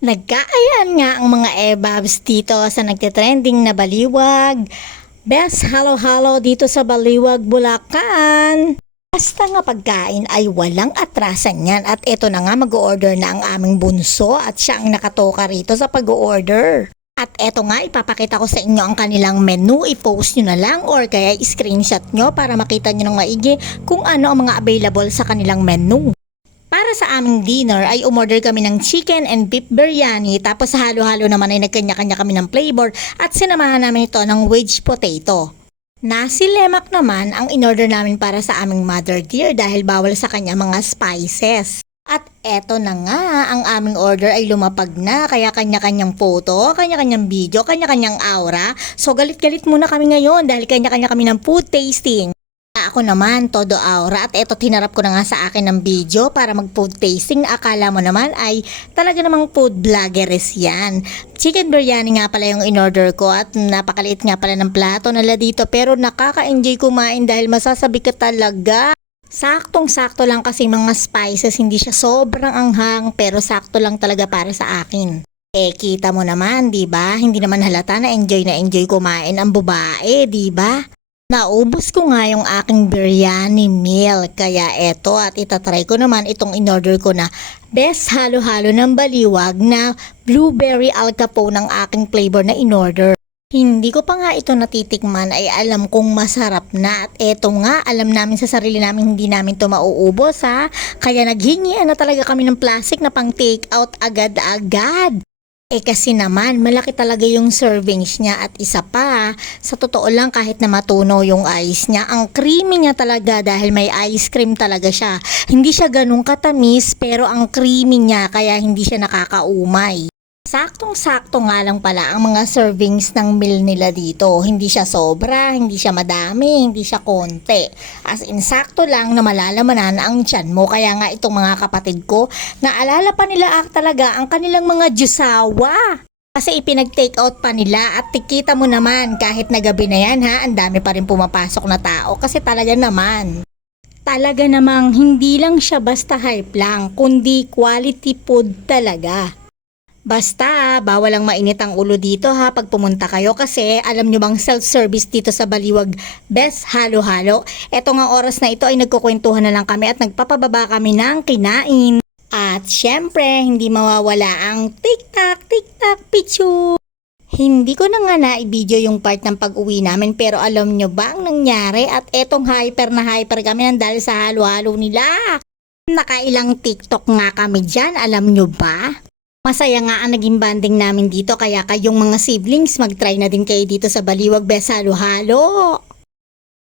Nagkaayan nga ang mga ebabs dito sa nagtitrending na Baliwag. Best halo-halo dito sa Baliwag, Bulacan. Basta nga pagkain ay walang atrasan yan at eto na nga mag-order na ang aming bunso at siya ang nakatoka rito sa pag-order. At eto nga ipapakita ko sa inyo ang kanilang menu, i-post nyo na lang or kaya i-screenshot nyo para makita nyo ng maigi kung ano ang mga available sa kanilang menu. Para sa aming dinner ay umorder kami ng chicken and beef biryani tapos sa halo-halo naman ay nagkanya-kanya kami ng flavor at sinamahan namin ito ng wedge potato. Nasi lemak naman ang inorder namin para sa aming mother dear dahil bawal sa kanya mga spices. At eto na nga, ang aming order ay lumapag na kaya kanya-kanyang photo, kanya-kanyang video, kanya-kanyang aura. So galit-galit muna kami ngayon dahil kanya-kanya kami ng food tasting. Ako naman, todo aura at eto tinarap ko na nga sa akin ng video para mag food tasting. Akala mo naman ay talaga namang food vloggeres yan. Chicken biryani nga pala yung in-order ko at napakaliit nga pala ng plato nila dito pero nakaka-enjoy kumain dahil masasabi ka talaga. Saktong-sakto lang kasi mga spices, hindi siya sobrang anghang pero sakto lang talaga para sa akin. Kita mo naman, 'di ba? Hindi naman halata na enjoy kumain ang babae, 'di ba? Naubos ko nga yung aking biryani meal kaya eto at itatry ko naman itong in-order ko na best halo-halo ng Baliwag na blueberry al capone ng aking flavor na in-order. Hindi ko pa nga ito natitikman ay alam kong masarap na at eto nga alam namin sa sarili namin hindi namin to mauubos ha. Kaya naghingian na talaga kami ng plastic na pang take out agad-agad. Kasi naman malaki talaga yung servings niya at isa pa sa totoo lang kahit na matunaw yung ice niya ang creamy niya talaga dahil may ice cream talaga siya. Hindi siya ganun katamis pero ang creamy niya kaya hindi siya nakakaumay. Saktong-sakto nga lang pala ang mga servings ng meal nila dito. Hindi siya sobra, hindi siya madami, hindi siya konti. As in, sakto lang na malalamanan ang tiyan mo. Kaya nga itong mga kapatid ko, naalala pa nila talaga ang kanilang mga jusawa. Kasi ipinag-take out pa nila at tikita mo naman kahit na gabi na yan ha, ang dami pa rin pumapasok na tao kasi talaga namang hindi lang siya basta hype lang, kundi quality food talaga. Basta, bawal lang mainit ang ulo dito ha pag pumunta kayo kasi alam nyo bang self-service dito sa Baliwag best halo-halo. Eto nga oras na ito ay nagkukwentuhan na lang kami at nagpapababa kami ng kinain. At syempre, hindi mawawala ang tik-tak picture. Hindi ko na nga na-video yung part ng pag-uwi namin pero alam nyo ba ang nangyari at etong hyper na hyper kami ng dahil sa halo-halo nila. Nakailang TikTok nga kami dyan, alam nyo ba? Masaya nga ang naging banding namin dito kaya kayong mga siblings mag-try na din kayo dito sa Baliwag Best Halo-Halo.